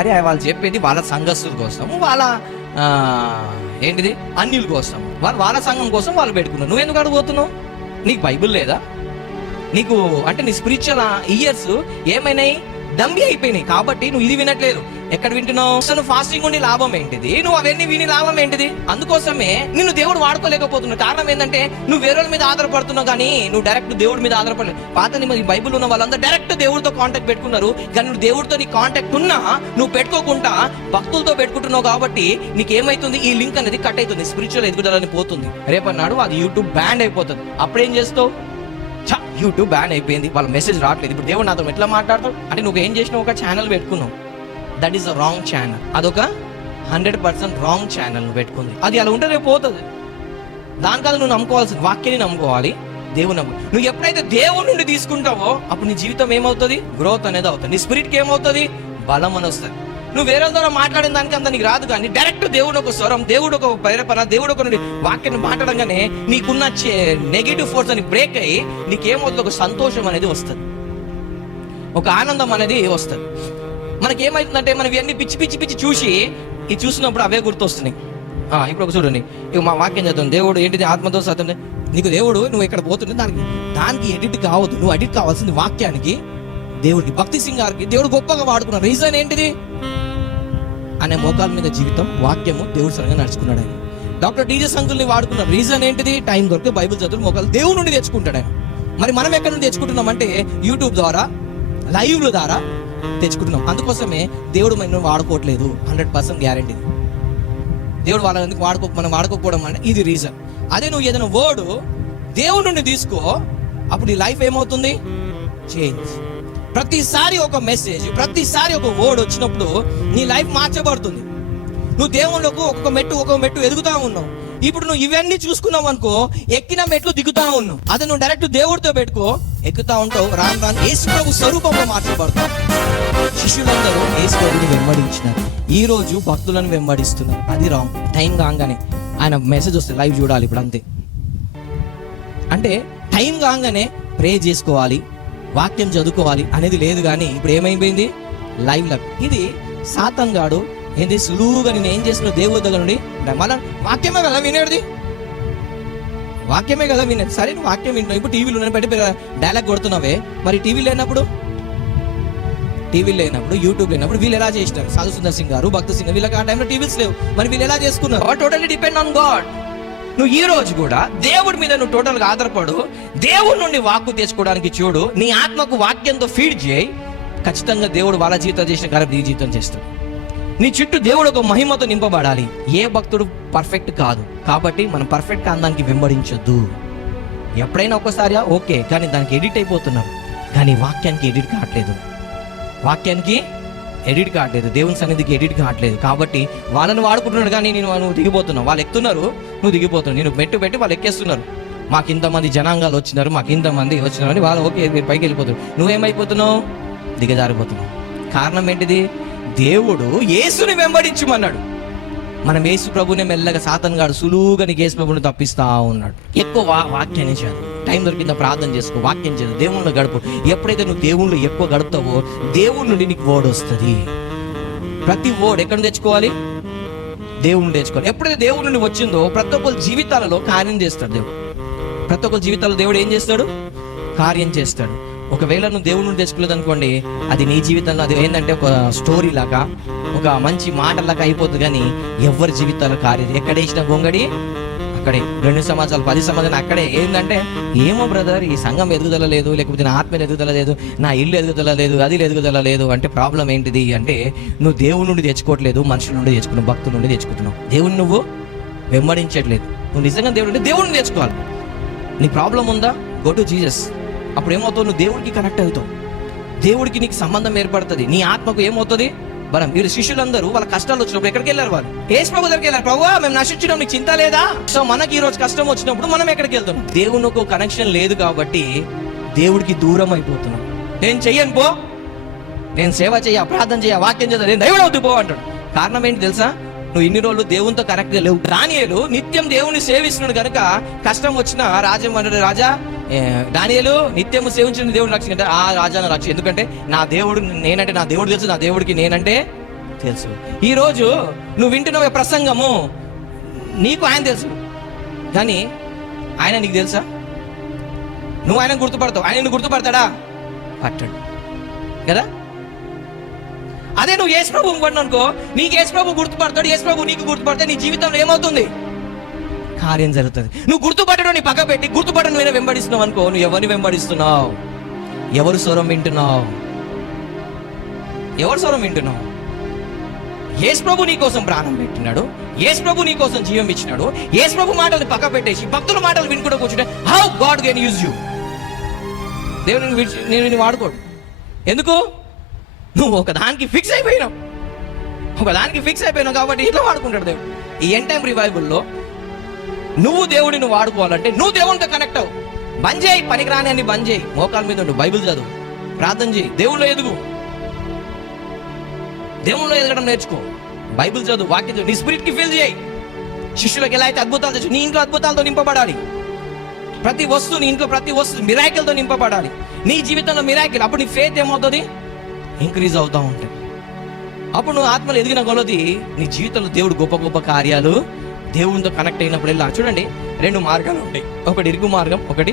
అరే వాళ్ళు చెప్పేది వాళ్ళ సంఘస్థుల కోసం, వాళ్ళ ఏంటిది అన్యుల కోసం, వాళ్ళ సంఘం కోసం వాళ్ళు పెట్టుకున్నారు. నువ్వెందుకు అడిగిపోతున్నావు? నీకు బైబిల్ లేదా? నీకు అంటే నీ స్పిరిచువల్ ఇయర్స్ ఏమైనాయి? డంబి అయిపోయినాయి. కాబట్టి నువ్వు ఇది వినట్లేదు. ఎక్కడ వింటున్నావు? అసలు ఫాస్టింగ్ ఉండి లాభం ఏంటిది? నువ్వు అవన్నీ విని లాభం ఏంటిది? అందుకోసమే నిన్ను దేవుడు వాడుకోలేకపోతున్నావు. కారణం ఏంటంటే నువ్వు వేరే మీద ఆధారపడుతున్నావు, కానీ నువ్వు డైరెక్ట్ దేవుడి మీద ఆధారపడలేదు. పాత నిమిది బైబిల్ ఉన్న వాళ్ళందరూ డైరెక్ట్ దేవుడితో కాంటాక్ట్ పెట్టుకున్నారు, కానీ నువ్వు దేవుడితో నీ కాంటాక్ట్ ఉన్నా నువ్వు పెట్టుకోకుండా భక్తులతో పెట్టుకుంటున్నావు. కాబట్టి నీకేమైతుంది? ఈ లింక్ అనేది కట్ అవుతుంది, స్పిరిచువల్ ఎదుగుదలని పోతుంది. రేపన్నాడు అది యూట్యూబ్ బ్యాన్ అయిపోతుంది. అప్పుడేం చేస్తావు? యూట్యూబ్ బ్యాన్ అయిపోయింది, వాళ్ళ మెసేజ్ రావట్లేదు, ఇప్పుడు దేవుడు నాతో ఎట్లా మాట్లాడతావు? అంటే నువ్వు ఏం చేసినావు? ఒక ఛానల్ పెట్టుకున్నావు, that is a wrong channel. అదొక 100% రాంగ్ ఛానల్ నువ్వు పెట్టుకుంది. అది అలా ఉంటే రేపు పోతుంది. దానికాదు నువ్వు నమ్ముకోవాల్సింది వాక్యాన్ని నమ్ముకోవాలి, దేవుని నమ్ము. నువ్వు ఎప్పుడైతే దేవుడి నుండి తీసుకుంటావో అప్పుడు నీ జీవితం ఏమవుతుంది? గ్రోత్ అనేది అవుతుంది. నీ స్పిరిట్కి ఏమవుతుంది? బలం అని వస్తుంది. నువ్వు వేరే ద్వారా మాట్లాడిన దానికి అంత నీకు రాదు, కానీ డైరెక్ట్ దేవుడు ఒక స్వరం, దేవుడు ఒక ప్రేరేపణ, దేవుడు ఒక నుండి వాక్యాన్ని మాట్లాడంగానే నీకున్న నెగిటివ్ ఫోర్స్ అని బ్రేక్ అయ్యి నీకేమవుతుంది? ఒక సంతోషం అనేది వస్తుంది, ఒక ఆనందం అనేది వస్తుంది. మనకేమవుతుందంటే మనం ఇవన్నీ పిచ్చి పిచ్చి పిచ్చి చూసి ఇది చూసినప్పుడు అవే గుర్తొస్తున్నాయి. ఇప్పుడు ఒక చూడండి, ఇక మా వాక్యం చదువుతుంది, దేవుడు ఏంటిది? ఆత్మతో సత్యం. నీకు దేవుడు నువ్వు ఇక్కడ పోతుంటే దానికి ఎడిట్ కావద్దు. నువ్వు ఎడిట్ కావాల్సింది వాక్యానికి, దేవుడికి. భక్తి సింగార్కి దేవుడు గొప్పగా వాడుకున్న రీజన్ ఏంటిది? అనే మోకాల మీద జీవితం, వాక్యము, దేవుడు సరిగా నడుచుకున్నాడు ఆయన. డాక్టర్ డీజెస్ అంకుల్ని వాడుకున్న రీజన్ ఏంటిది? టైం దొరికితే బైబిల్ చదువు, మోకాలు దేవుడి నుండి తెచ్చుకుంటాడు ఆయన. మరి మనం ఎక్కడి నుండి తెచ్చుకుంటున్నాం అంటే యూట్యూబ్ ద్వారా, లైవ్ల ద్వారా తెచ్చుకుంటున్నాం. అందుకోసమే దేవుడు మనం వాడుకోవట్లేదు, 100% గ్యారెంటీ. దేవుడు వాళ్ళని మనం వాడుకోకపోవడం అంటే ఇది రీజన్. అదే నువ్వు ఏదైనా వర్డ్ దేవుడి నుండి తీసుకో, అప్పుడు నీ లైఫ్ ఏమవుతుంది? చేంజ్. ప్రతిసారి ఒక మెసేజ్, ప్రతిసారి ఒక వర్డ్ వచ్చినప్పుడు నీ లైఫ్ మార్చబడుతుంది. నువ్వు దేవుళ్ళకు ఒక్కొక్క మెట్టు ఎదుగుతా ఉన్నావు. ఇప్పుడు నువ్వు ఇవన్నీ చూసుకున్నావు అనుకో, ఎక్కిన మెట్లు దిగుతా ఉన్నావు. అదే నువ్వు డైరెక్ట్ దేవుడితో పెట్టుకో, ఎక్కుతా ఉంటావు. రాను యేసు ప్రభు స్వరూపంలో మార్చబడతావు. శిష్యులందరూ యేసు ప్రభుని వెంబడించినారు, ఈ రోజు భక్తులను వెంబడిస్తున్నారు. అది రాంగ్. టైం కాగానే ఆయన మెసేజ్ వస్తే లైవ్ చూడాలి. ఇప్పుడు అంతే. అంటే టైం కాగానే ప్రే చేసుకోవాలి, వాక్యం చదువుకోవాలి అనేది లేదు. కానీ ఇప్పుడు ఏమైపోయింది? Live live. ఇది సాతాన్ గాడు ఏంటి సులువుగా నేను ఏం చేస్తున్నావు? దేవుడి దగ్గర నుండి మళ్ళీ వాక్యమే కదా వినేది, వాక్యమే కదా వినేది. సరే నువ్వు వాక్యం వింటున్నావు. ఇప్పుడు టీవీలో పెట్టి డైలాగ్ కొడుతున్నావే, మరి టీవీ లేనప్పుడు యూట్యూబ్ లేనప్పుడు వీళ్ళు ఎలా చేసినారు? సాధు సుందర్ సింగ్ గారు, భక్త సింగ్, వీళ్ళకి ఆ టైంలో టీవీస్ లేవు, మరి వీళ్ళు ఎలా చేసుకున్నారు? Totally depend on God. నువ్వు ఈ రోజు కూడా దేవుడి మీద నువ్వు టోటల్గా ఆధారపడు. దేవుడి నుండి వాక్కు తెచ్చుకోవడానికి చూడు, నీ ఆత్మకు వాక్యంతో ఫీడ్ చేయి. ఖచ్చితంగా దేవుడు వాళ్ళ జీవితం చేసిన కార్యం నీ జీవితం చేస్తాడు. నీ చుట్టూ దేవుడు ఒక మహిమతో నింపబడాలి. ఏ భక్తుడు పర్ఫెక్ట్ కాదు, కాబట్టి మనం పర్ఫెక్ట్ అందానికి వెంబడించొద్దు. ఎప్పుడైనా ఒక్కసారి ఓకే, కానీ దానికి ఎడిట్ అయిపోతున్నారు. కానీ వాక్యానికి ఎడిట్ కావట్లేదు, దేవుని సన్నిధికి ఎడిట్ కావట్లేదు. కాబట్టి వాళ్ళని వాడుకుంటున్నాడు, కానీ నువ్వు దిగిపోతున్నావు. వాళ్ళు ఎక్కుతున్నారు, నువ్వు దిగిపోతున్నావు. నేను మెట్టు పెట్టి వాళ్ళు ఎక్కేస్తున్నారు. మాకు ఇంతమంది జనాంగాలు వచ్చినారు, మాకు ఇంతమంది వచ్చినారు అని వాళ్ళు ఓకే మీరు పైకి వెళ్ళిపోతున్నారు. నువ్వేమైపోతున్నావు? దిగజారిపోతున్నావు. కారణం ఏంటిది? దేవుడు యేసుని వెంబడించమన్నాడు. మనం యేసు ప్రభుని మెల్లగా సాతాన్ గాడు సులువుగా నీకు యేసు ప్రభుని తప్పిస్తా ఉన్నాడు. ఎక్కువ వాక్యాన్ని చదువు, టైం దొరికిందా ప్రార్థన చేసుకో, వాక్యం చదువు, దేవుళ్ళు గడుపు. ఎప్పుడైతే నువ్వు దేవుళ్ళు ఎక్కువ గడుపుతావో దేవుడి నుండి నీకు వర్డ్ వస్తుంది. ప్రతి వర్డ్ ఎక్కడ తెచ్చుకోవాలి? దేవుడి నుండి తెచ్చుకోవాలి. ఎప్పుడైతే దేవుడి నుండి వచ్చిందో ప్రతి ఒక్కరి జీవితాలలో కార్యం చేస్తాడు దేవుడు. ప్రతి ఒక్కరి జీవితాల్లో దేవుడు ఏం చేస్తాడు? కార్యం చేస్తాడు. ఒకవేళ నువ్వు దేవుడి నుండి తెచ్చుకోలేదు అనుకోండి, అది నీ జీవితంలో అది ఏంటంటే ఒక స్టోరీ లాగా, ఒక మంచి మాటలాగా అయిపోతుంది. కానీ ఎవరి జీవితాలు కార్యం, ఎక్కడ వేసిన గొంగడి అక్కడే. 2 సంవత్సరాలు 10 సంవత్సరాలు అక్కడే. ఏంటంటే ఏమో బ్రదర్, ఈ సంఘం ఎదుగుదల లేదు, లేకపోతే నా ఆత్మ ఎదుగుదల లేదు, నా ఇల్లు ఎదుగుదల లేదు, అది ఎదుగుదల లేదు. అంటే ప్రాబ్లం ఏంటిది అంటే నువ్వు దేవుడి నుండి తెచ్చుకోవట్లేదు, మనుషుల నుండి తెచ్చుకున్నావు, భక్తుల నుండి తెచ్చుకుంటున్నావు. దేవుడిని నువ్వు వెంబడించట్లేదు. నువ్వు నిజంగా దేవుడిని తెచ్చుకోవాలి. నీ ప్రాబ్లం ఉందా? Go to Jesus. అప్పుడు ఏమవుతావు? నువ్వు దేవుడికి కనెక్ట్ అవుతావు. దేవుడికి నీకు సంబంధం ఏర్పడుతుంది, నీ ఆత్మకు ఏమవుతుంది బలం. వీరు శిష్యులందరూ వాళ్ళ కష్టాలు వచ్చినప్పుడు ఎక్కడికి వెళ్ళారు? వాళ్ళు యేసు ప్రభు దగ్గరికి వెళ్ళారు. ప్రభువా మేము నశించడం నీకు చింత లేదా? సో మనకి ఈ రోజు కష్టం వచ్చినప్పుడు మనం ఎక్కడికి వెళ్తున్నాం? దేవునికి కనెక్షన్ లేదు కాబట్టి దేవుడికి దూరం అయిపోతున్నాం. నేను చెయ్యను పో, నేను సేవ చెయ్య, ప్రార్థన చెయ్య, వాక్యం చేద్దాం, నేను దేవుడు అవుతూ పో అంటాడు. కారణం ఏంటి తెలుసా? నువ్వు ఇన్ని రోజులు దేవునితో కనెక్ట్గా లేవు. దానియేలు నిత్యం దేవుని సేవిస్తున్నాడు కనుక కష్టం వచ్చిన రాజమండ్రి రాజా దానియేలు నిత్యము సేవించిన దేవుడు రక్షించంటే ఆ రాజాను రక్ష, ఎందుకంటే నా దేవుడు నేనంటే నా దేవుడు తెలుసు, నా దేవుడికి నేనంటే తెలుసు. ఈరోజు నువ్వు వింటున్న ప్రసంగము నీకు ఆయన తెలుసు, కానీ ఆయన నీకు తెలుసా? నువ్వు ఆయన గుర్తుపడతావు, ఆయన నువ్వు గుర్తుపడతాడా? పట్టాడు కదా. అదే నువ్వు యేసు ప్రభువుని పడిన అనుకో, నీకు యేసు ప్రభు గుర్తుపడతాడు, యేసు ప్రభు నీకు గుర్తుపడితే నీ జీవితంలో ఏమవుతుంది? కార్యం జరుగుతుంది. నువ్వు గుర్తుపట్టడం నీ పక్క పెట్టి గుర్తుపట్టడం నువ్వు వెంబడిస్తున్నావు అనుకో, నువ్వు ఎవరిని వెంబడిస్తున్నావు? ఎవరు స్వరం వింటున్నావు? ఎవరు స్వరం వింటున్నావు? యేసు ప్రభు నీ కోసం ప్రాణం పెట్టినాడు, యేసు ప్రభు నీ కోసం జీవం ఇచ్చినాడు. యేసు ప్రభు మాటలు పక్క పెట్టేసి భక్తుల మాటలు వినుకుంటూ కూర్చుంటే how God can use you? దేవుడు నేను వాడుకోడు. ఎందుకు? నువ్వు ఒకదానికి ఫిక్స్ అయిపోయినావు, కాబట్టి ఇట్లా వాడుకుంటాడు దేవుడు. ఈ ఎండ్ టైం రివైవల్లో నువ్వు దేవుడిని వాడుకోవాలంటే నువ్వు దేవునితో కనెక్ట్ అవ్వు. బంద్ చేయి, పనికిరాని అని బంద్ చేయి, మోకాల మీద ఉండు, బైబిల్ చదువు, ప్రార్థన చేయి, దేవుళ్ళు ఎదుగు, దేవుళ్ళు ఎదగడం నేర్చుకో, బైబిల్ చదువు, వాక్యం చదువు, నీ స్పిరిట్ కి ఫీల్ చేయి. శిష్యులకు ఎలా అయితే అద్భుతాలు తెచ్చు, నీ ఇంట్లో అద్భుతాలతో నింపబడాలి. ప్రతి వస్తువు, నీ ఇంట్లో ప్రతి వస్తువు మిరాకిల్తో నింపబడాలి. నీ జీవితంలో మిరాకిల్, అప్పుడు నీ ఫెయిత్ ఏమవుతుంది? ఇంక్రీజ్ అవుతూ ఉంటుంది. అప్పుడు నువ్వు ఆత్మలు ఎదిగిన కొలది నీ జీవితంలో దేవుడు గొప్ప గొప్ప కార్యాలు దేవునితో కనెక్ట్ అయినప్పుడు వెళ్ళా. చూడండి, 2 మార్గాలు ఉంటాయి, ఒకటి ఇరుకు మార్గం, ఒకటి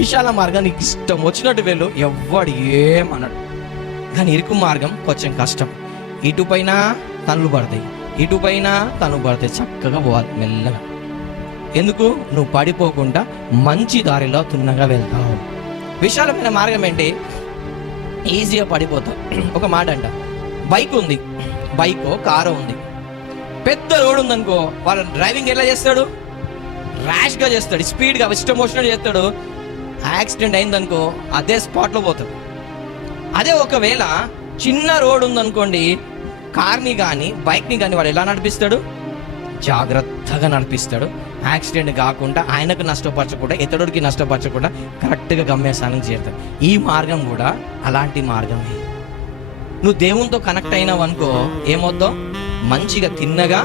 విశాల మార్గం. నీకు ఇష్టం వచ్చినట్టు వెళ్ళు, ఎవ్వడు ఏమన్నాడు. కానీ ఇరుకు మార్గం కొంచెం కష్టం, ఇటుపైన తనులు పడతాయి, ఇటుపైన తనులు పడతాయి, చక్కగా పోవాలి మెల్లగా. ఎందుకు? నువ్వు పడిపోకుండా మంచి దారిలో తిన్నగా వెళ్తావు. విశాలమైన మార్గం ఏంటి? ఈజీగా పడిపోతావు. ఒక మాట అంట, బైక్ ఉంది, బైకో కారో ఉంది, పెద్ద రోడ్ ఉందనుకో, వాళ్ళ డ్రైవింగ్ ఎలా చేస్తాడు? ర్యాష్గా చేస్తాడు, స్పీడ్గా ఇష్టం వచ్చినట్టు చేస్తాడు. యాక్సిడెంట్ అయిందనుకో అదే స్పాట్లో పోతాడు. అదే ఒకవేళ చిన్న రోడ్ ఉందనుకోండి, కార్ని కానీ బైక్ని కానీ వాడు ఎలా నడిపిస్తాడు? జాగ్రత్తగా నడిపిస్తాడు, యాక్సిడెంట్ కాకుండా, ఆయనకు నష్టపరచకుండా, ఇతరుడికి నష్టపరచకుండా కరెక్ట్గా గమ్యస్థానానికి చేరుతాడు. ఈ మార్గం కూడా అలాంటి మార్గమే. నువ్వు దేవునితో కనెక్ట్ అయినావు అనుకో, ఏమవుతావు? మంచిగా తిన్నగా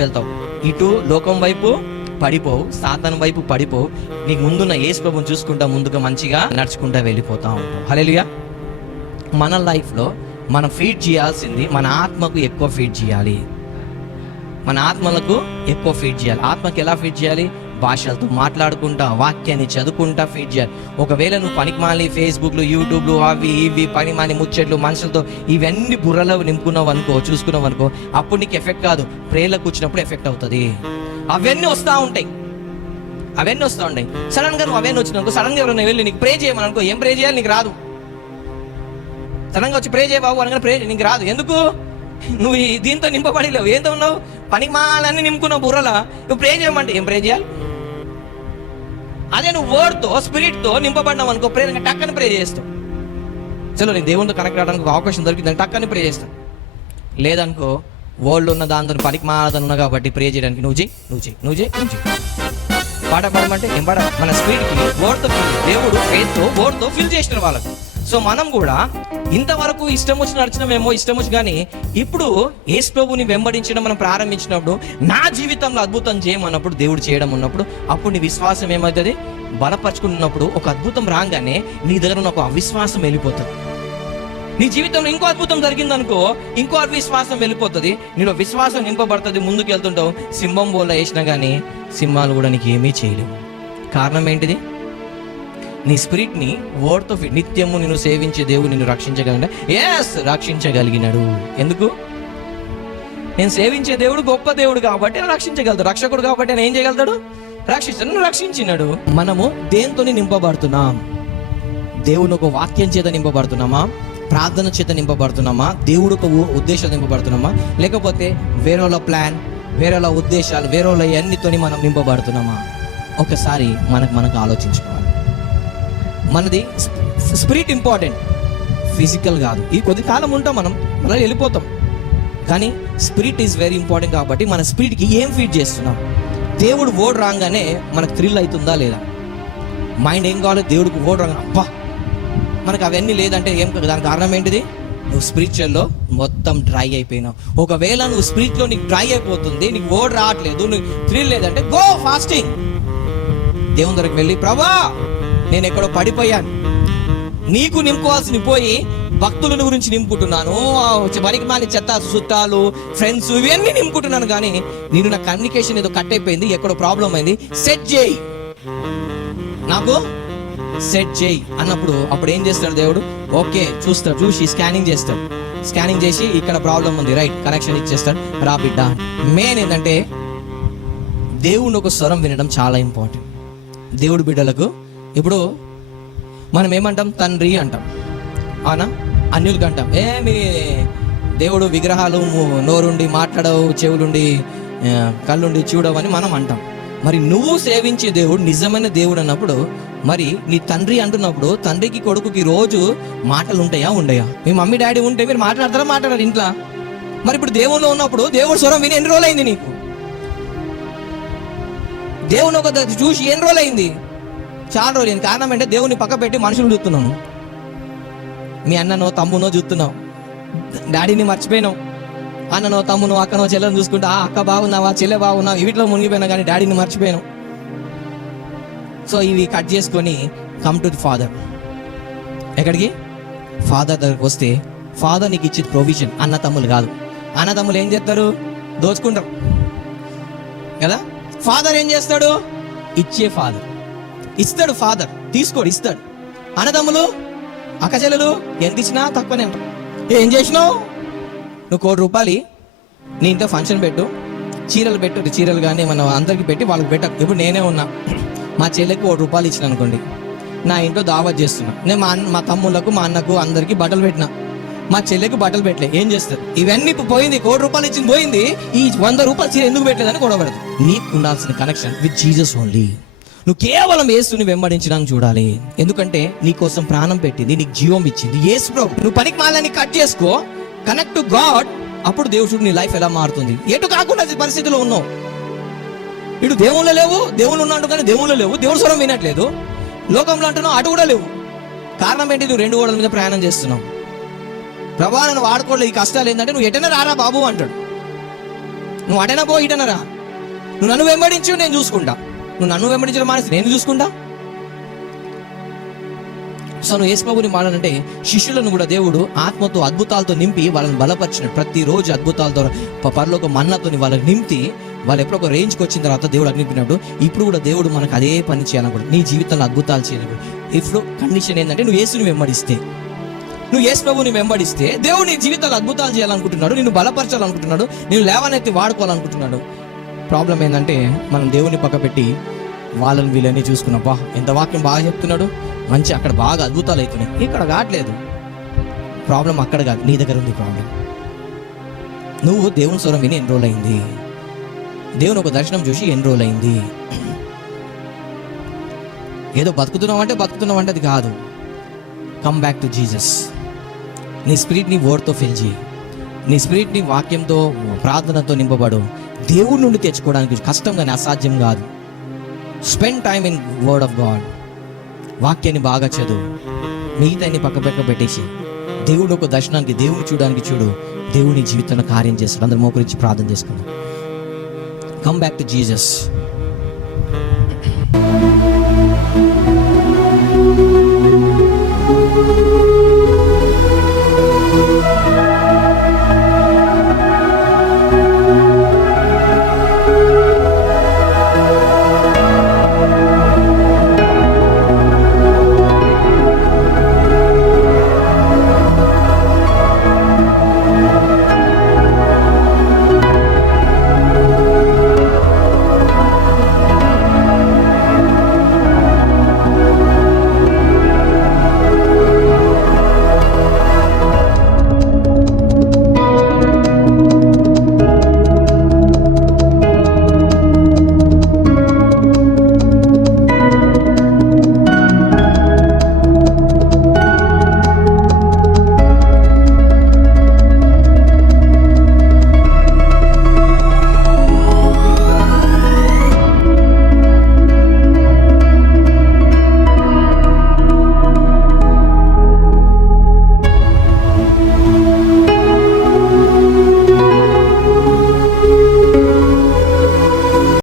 వెళ్తావు. ఇటు లోకం వైపు పడిపోవు, సాతాను వైపు పడిపోవు, నీకు ముందున్న యేసు ప్రభువుని చూసుకుంటా ముందుగా మంచిగా నడుచుకుంటా వెళ్ళిపోతా ఉంటావు. హల్లెలూయా. మన లైఫ్లో మనం ఫీడ్ చేయాల్సింది మన ఆత్మకు ఎక్కువ ఫీడ్ చేయాలి. మన ఆత్మలకు ఎక్కువ ఫీడ్ చేయాలి. ఆత్మకి ఎలా ఫీడ్ చేయాలి? భాషలతో మాట్లాడుకుంటా, వాక్యాన్ని చదువుకుంటా ఫీడ్ చేయాలి. ఒకవేళ నువ్వు పనికిమాలి ఫేస్బుక్లు, యూట్యూబ్లు, అవి ఇవి పనిమాని ముచ్చట్లు మనుషులతో ఇవన్నీ బుర్రలో నింపుకున్నావు అనుకో, చూసుకున్నావు అనుకో, అప్పుడు నీకు ఎఫెక్ట్ కాదు, ప్రేయర్లకు వచ్చినప్పుడు ఎఫెక్ట్ అవుతుంది. అవన్నీ వస్తూ ఉంటాయి. సడన్గా నువ్వు అవన్నీ వచ్చినావు, సడన్గా ఎవరైనా వెళ్ళి నీకు ప్రే చేయమని అనుకో, ఏం ప్రే చేయాలి? నీకు రాదు. సడన్గా వచ్చి ప్రే చేయబాబు అనగా ప్రే నీకు రాదు. ఎందుకు? నువ్వు దీంతో నింపబడి లేవు. ఏంతో ఉన్నావు? పనికి మాలన్నీ నింపుకున్నావు బుర్రలా. నువ్వు ప్రే చేయమంటే ఏం ప్రే చేయాలి? అదే నువ్వు వర్డ్తో, స్పిరిట్తో నింపబడినావు అనుకో, ప్రే టక్కని ప్రే చేస్తావు. చలో నేను దేవునితో కనెక్ట్ అవడానికి ఒక అవకాశం దొరికిందని టక్కని ప్రే చేస్తాను. లేదనుకో, వరల్డ్ ఉన్న దాంతో పనికి మాలని ఉన్నా కాబట్టి ప్రే చేయడానికి నువ్వు చేయి. పాట పాడమంటే ఏం పాడ? మన స్పిరిట్కి వర్డ్తో దేవుడు ఫెయిత్తో వర్డ్తో ఫిల్ చేసిన వాళ్ళకు. సో మనం కూడా ఇంతవరకు ఇష్టం వచ్చి నడిచినామేమో, ఇష్టం వచ్చి, కానీ ఇప్పుడు యేసు ప్రభువుని వెంబడించడం మనం ప్రారంభించినప్పుడు, నా జీవితంలో అద్భుతం చేయమన్నప్పుడు, దేవుడు చేయడం ఉన్నప్పుడు, అప్పుడు నీ విశ్వాసం ఏమవుతుంది? బలపరుచుకున్నప్పుడు ఒక అద్భుతం రాగానే నీ దగ్గర ఉన్న ఒక అవిశ్వాసం వెళ్ళిపోతుంది. నీ జీవితంలో ఇంకో అద్భుతం జరిగిందనుకో, ఇంకో అవిశ్వాసం వెళ్ళిపోతుంది. నీలో విశ్వాసం నింపబడుతుంది, ముందుకు వెళ్తుంటావు. సింహం బోల వేసినా కానీ సింహాలు కూడా నీకు ఏమీ చేయలేవు. కారణం ఏంటిది? నీ స్పిరిట్ని వర్డ్తో నిత్యము నిన్ను సేవించే దేవుడు నిన్ను రక్షించగలిగినాడు. ఎందుకు? నేను సేవించే దేవుడు గొప్ప దేవుడు కాబట్టి రక్షించగలడు, రక్షకుడు కాబట్టి ఆయన ఏం చేయగలుగుతాడు? రక్షించినాడు. మనము దేంతో నింపబడుతున్నాం? దేవుని ఒక వాక్యం చేత నింపబడుతున్నామా? ప్రార్థన చేత నింపబడుతున్నామా? దేవుడు ఒక ఉద్దేశం నింపబడుతున్నామా? లేకపోతే వేరేల ప్లాన్, వేరేల ఉద్దేశాలు, వేరేల అన్నితోని మనం నింపబడుతున్నామా? ఒకసారి మనకు ఆలోచించుకోవాలి. మనది స్పిరిట్ ఇంపార్టెంట్, ఫిజికల్ కాదు. ఈ కొద్ది కాలం ఉంటాం, మనం మళ్ళీ వెళ్ళిపోతాం. కానీ స్పిరిట్ ఈజ్ వెరీ ఇంపార్టెంట్. కాబట్టి మన స్పిరిట్కి ఏం ఫీడ్ చేస్తున్నాం? దేవుడు వర్డ్ రాగానే మనకు థ్రిల్ అవుతుందా లేదా? మైండ్ ఏం కావాలి? దేవుడికి వర్డ్ రాగా అబ్బా, మనకు అవన్నీ లేదంటే ఏం, దానికి కారణం ఏంటిది? నువ్వు స్పిరిచువల్లో మొత్తం డ్రై అయిపోయినావు. ఒకవేళ నువ్వు స్పిరిట్లో నీకు డ్రై అయిపోతుంది, నీకు వర్డ్ రావట్లేదు, నీకు థ్రిల్ లేదంటే గో ఫాస్టింగ్. దేవుని దగ్గరికి వెళ్ళి, ప్రభా నేను ఎక్కడో పడిపోయాను, నీకు నింపుకోవాల్సి పోయి భక్తుల గురించి నింపుకుంటున్నాను, వరికి మాని చెత్త చుట్టాలు ఫ్రెండ్స్ ఇవన్నీ నింపుకుంటున్నాను, కానీ నేను నా కమ్యూనికేషన్ ఏదో కట్ అయిపోయింది, ఎక్కడో ప్రాబ్లం అయింది, సెట్ చేయి, నాకు సెట్ చేయి అన్నప్పుడు అప్పుడు ఏం చేస్తాడు దేవుడు? ఓకే చూస్తాడు, చూసి స్కానింగ్ చేస్తాడు. స్కానింగ్ చేసి ఇక్కడ ప్రాబ్లం ఉంది, రైట్, కనెక్షన్ ఇచ్చేస్తాడు, రా బిడ్డ. మెయిన్ ఏంటంటే దేవుని ఒక స్వరం వినడం చాలా ఇంపార్టెంట్. దేవుడు బిడ్డలకు ఇప్పుడు మనం ఏమంటాం? తండ్రి అంటాం, అవునా? అన్యులకి అంటాం, మీ దేవుడు విగ్రహాలు, నోరుండి మాట్లాడవు, చెవులుండి కళ్ళుండి చూడవని మనం అంటాం. మరి నువ్వు సేవించే దేవుడు నిజమైన దేవుడు అన్నప్పుడు, మరి నీ తండ్రి అంటున్నప్పుడు తండ్రికి కొడుకుకి రోజు మాటలు ఉంటాయా ఉండయా? మీ మమ్మీ డాడీ ఉంటే మీరు మాట్లాడతారా? మాట్లాడారు ఇంట్లో. మరి ఇప్పుడు దేవుల్లో ఉన్నప్పుడు దేవుడు స్వరం విని ఎన్ని రోజులు అయింది నీకు? దేవుని ఒక చూసి ఎన్ని రోజులు అయింది? చాలా రోజులు. కారణం అంటే దేవుని పక్క పెట్టి మనుషులు చూస్తున్నాను. మీ అన్ననో తమ్మునో చూస్తున్నావు, డాడీని మర్చిపోయినావు. అన్ననో తమ్మునో అక్కనో చెల్లెని చూసుకుంటా, అక్క బాగున్నావా, చెల్లె బాగున్నావు, వీటిలో మునిగిపోయినా కానీ డాడీని మర్చిపోయాను. సో ఇవి కట్ చేసుకొని కమ్ టు ది ఫాదర్. ఎక్కడికి? ఫాదర్ దగ్గరికి వస్తే ఫాదర్ నీకు ఇచ్చేది ప్రొవిజన్. అన్న తమ్ములు కాదు. అన్న తమ్ములు ఏం చేస్తారు? దోచుకుంటారు కదా. ఫాదర్ ఏం చేస్తాడు? ఇచ్చే ఫాదర్ ఇస్తాడు. ఫాదర్ తీసుకోడు, ఇస్తాడు. అన్నదమ్ములు అక్క చెల్లెలు ఎంత ఇచ్చినా తక్కువనే ఉంటారు. ఏం చేసినావు? నువ్వు ₹1,00,000 నీ ఇంట్లో ఫంక్షన్ పెట్టు, చీరలు పెట్టు, చీరలు కానీ మనం అందరికి పెట్టి వాళ్ళకి పెట్ట. ఇప్పుడు నేనే ఉన్నా, మా చెల్లెకి ₹1,00,000 ఇచ్చిన అనుకోండి, నా ఇంట్లో దావత్ చేస్తున్నా, నేను మా తమ్ముళ్ళకు మా అన్నకు అందరికి బట్టలు పెట్టినా, మా చెల్లెకి బట్టలు పెట్టలే. ఏం చేస్తారు? ఇవన్నీ పోయింది, ₹1,00,000 ఇచ్చింది పోయింది, ఈ ₹100 చీర ఎందుకు పెట్టలేదని గొడవపడదు. నీకు ఉండాల్సిన కనెక్షన్ విత్ జీసస్ ఓన్లీ. నువ్వు కేవలం యేసుని వెంబడించడానికి చూడాలి. ఎందుకంటే నీ కోసం ప్రాణం పెట్టింది, నీకు జీవం ఇచ్చింది యేసు ప్రభు. నువ్వు పనికి మాలని కట్ చేసుకో, కనెక్ట్ టు గాడ్. అప్పుడు దేవుడు నీ లైఫ్ ఎలా మారుతుంది. ఎటు కాకుండా పరిస్థితిలో ఉన్నావు. ఇటు దేవుళ్ళు లేవు, దేవుళ్ళు ఉన్నాడు కానీ దేవుళ్ళు లేవు, దేవుడు స్వరం వినట్లేదు, లోకంలో అంటున్నావు, అటు కూడా లేవు. కారణం ఏంటి? నువ్వు 2 ఓడల మీద ప్రయాణం చేస్తున్నావు. ప్రభా నన్ను వాడుకోలేదు, ఈ కష్టాలు ఏంటంటే, నువ్వు ఎటైనా రారా బాబు అంటాడు. నువ్వు అటైనా పో, ఇటైనా రా, నువ్వు నన్ను వెంబడించు, నేను చూసుకుంటా. నువ్వు నన్ను వెంబడించడం మానేసి నేను చూసుకుంటా. సో నువ్వు యేసు ప్రభువుని మాడాలంటే శిష్యులను కూడా దేవుడు ఆత్మతో అద్భుతాలతో నింపి వాళ్ళని బలపరిచినట్టు, ప్రతిరోజు అద్భుతాలతో పరలోక మన్నాతో వాళ్ళకి నింపి వాళ్ళు ఎప్పుడో ఒక రేంజ్కి వచ్చిన తర్వాత దేవుడు నింపినట్టు ఇప్పుడు కూడా దేవుడు మనకు అదే పని చేయాలనుకుంటు, నీ జీవితంలో అద్భుతాలు చేయాలనుకుంటు. ఇప్పుడు కండిషన్ ఏంటంటే నువ్వు యేసుని వెంబడిస్తే, నువ్వు యేసు ప్రభువుని వెంబడిస్తే దేవుడు నీ జీవితాలు అద్భుతాలు చేయాలనుకుంటున్నాడు, నిన్ను బలపరచాలనుకుంటున్నాడు, నేను లేవనెత్తి వాడుకోవాలనుకుంటున్నాడు. ప్రాబ్లం ఏంటంటే మనం దేవుని పక్క పెట్టి వాళ్ళని వీళ్ళని చూసుకున్నాబ్బా, ఎంత వాక్యం బాగా చెప్తున్నాడు, మంచి అక్కడ బాగా అద్భుతాలు అవుతున్నాయి, ఇక్కడ కావట్లేదు. ప్రాబ్లం అక్కడ కాదు, నీ దగ్గర ఉంది ప్రాబ్లం. నువ్వు దేవుని స్వరం విని ఎన్ని రోజులైంది? దేవుని ఒక దర్శనం చూసి ఎన్ని రోజులైంది? ఏదో బతుకుతున్నావు అంటే అది కాదు. Come back to Jesus. నీ స్పిరిట్ని వర్డ్తో ఫిల్ చేయి, నీ స్పిరిట్ని వాక్యంతో ప్రార్థనతో నింపబడు. దేవుడి నుండి తెచ్చుకోవడానికి కష్టం కానీ అసాధ్యం కాదు. Spend time in word of God. వాక్యాన్ని బాగా చదువు, మిగతాన్ని పక్క పెట్టేసి దేవుడు ఒక దర్శనానికి, దేవుని చూడడానికి చూడు, దేవుని జీవితంలో కార్యం చేస్తాడు. అందరూ మోకరించి ప్రార్థన చేసుకుందాం. Come back to Jesus.